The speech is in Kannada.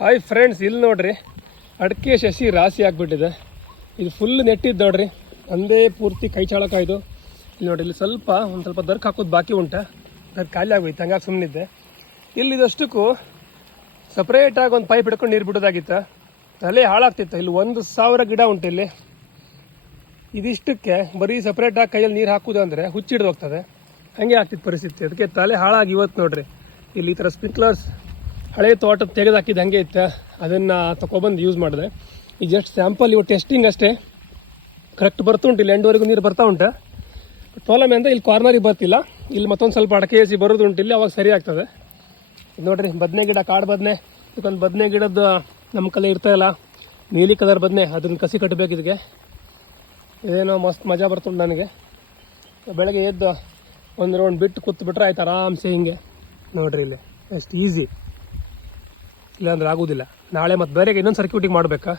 ಹಾಯ್ ಫ್ರೆಂಡ್ಸ್ ಇಲ್ಲಿ ನೋಡ್ರಿ. ಅಡಿಕೆ ಶಶಿ ರಾಶಿ ಆಗಿಬಿಟ್ಟಿದೆ. ಇದು ಫುಲ್ ನೆಟ್ಟಿದ್ದು ನೋಡ್ರಿ. ಅಂದೇ ಪೂರ್ತಿ ಕೈ ಚಾಳಕಾಯ್ದು ಇಲ್ಲಿ ನೋಡ್ರಿ, ಇಲ್ಲಿ ಸ್ವಲ್ಪ, ಒಂದು ಸ್ವಲ್ಪ ದರ್ಕ್ ಹಾಕೋದು ಬಾಕಿ ಉಂಟ. ಅದು ಖಾಲಿ ಆಗೋಯ್ತು ಹಂಗಾಗಿ ಸುಮ್ಮನಿದ್ದೆ ಇಲ್ಲಿ ಇದಷ್ಟಕ್ಕೂ ಸಪ್ರೇಟಾಗಿ ಒಂದು ಪೈಪ್ ಹಿಡ್ಕೊಂಡು ನೀರು ಬಿಡೋದಾಗಿತ್ತು. ತಲೆ ಹಾಳಾಗ್ತಿತ್ತು. ಇಲ್ಲಿ ಒಂದು ಸಾವಿರ ಗಿಡ ಉಂಟು ಇಲ್ಲಿ. ಇದಿಷ್ಟಕ್ಕೆ ಬರೀ ಸಪ್ರೇಟಾಗಿ ಕೈಯಲ್ಲಿ ನೀರು ಹಾಕೋದು ಅಂದರೆ ಹುಚ್ಚಿಡ್ದು ಹೋಗ್ತದೆ. ಹಾಗೆ ಆಗ್ತಿತ್ತು ಪರಿಸ್ಥಿತಿ. ಅದಕ್ಕೆ ತಲೆ ಹಾಳಾಗಿ ಇವತ್ತು ನೋಡ್ರಿ. ಇಲ್ಲಿ ಈ ಥರ ಸ್ಪ್ರಿಂಕ್ಲರ್ಸ್ ಹಳೆ ತೋಟ ತೆಗೆದು ಹಾಕಿದ್ದು ಹಂಗೆ ಇತ್ತು. ಅದನ್ನು ತಗೊಬಂದು ಯೂಸ್ ಮಾಡಿದೆ. ಈ ಜಸ್ಟ್ ಸ್ಯಾಂಪಲ್ ಇವು ಟೆಸ್ಟಿಂಗ್ ಅಷ್ಟೇ. ಕರೆಕ್ಟ್ ಬರ್ತುಂಟು ಇಲ್ಲಿ ಎಂಡ್ವರೆಗೂ ನೀರು ಬರ್ತಾ ಉಂಟು. ಪ್ರಾಬ್ಲಮ್ ಅಂದರೆ ಇಲ್ಲಿ ಕಾರ್ನರಿಗೆ ಬರ್ತಿಲ್ಲ. ಇಲ್ಲಿ ಮತ್ತೊಂದು ಸ್ವಲ್ಪ ಅಡಕೆ ಎಸಿ ಬರೋದು ಉಂಟು, ಇಲ್ಲಿ ಅವಾಗ ಸರಿ ಆಗ್ತದೆ. ನೋಡ್ರಿ, ಬದನೆ ಗಿಡ, ಕಾಡು ಬದನೆ. ಇದಕ್ಕೊಂದು ಬದನೆ ಗಿಡದ್ದು ನಮ್ಮ ಕಲೆ ಇರ್ತಾಯಿಲ್ಲ ನೀಲಿ ಕಲರ್ ಬದನೆ, ಅದನ್ನ ಕಸಿ ಕಟ್ಟಬೇಕು ಇದಕ್ಕೆ ಇದೇನೋ ಮಸ್ತ್ ಮಜಾ ಬರ್ತುಂಟು ನನಗೆ. ಬೆಳಗ್ಗೆ ಎದ್ದು ಒಂದು ರೌಂಡ್ ಬಿಟ್ಟು ಕೂತ್ಬಿಟ್ರೆ ಆಯ್ತು, ಆರಾಮ್ಸೆ ಹಿಂಗೆ. ನೋಡಿರಿ ಇಲ್ಲಿ, ಎಷ್ಟು ಈಸಿ ಇಲ್ಲಾಂದ್ರೆ ಆಗೋದಿಲ್ಲ. ನಾಳೆ ಮತ್ತೆ ಬೇರೆ ಇನ್ನೊಂದು ಸರ್ಕ್ಯೂಟಿಗೆ ಮಾಡಬೇಕಾ?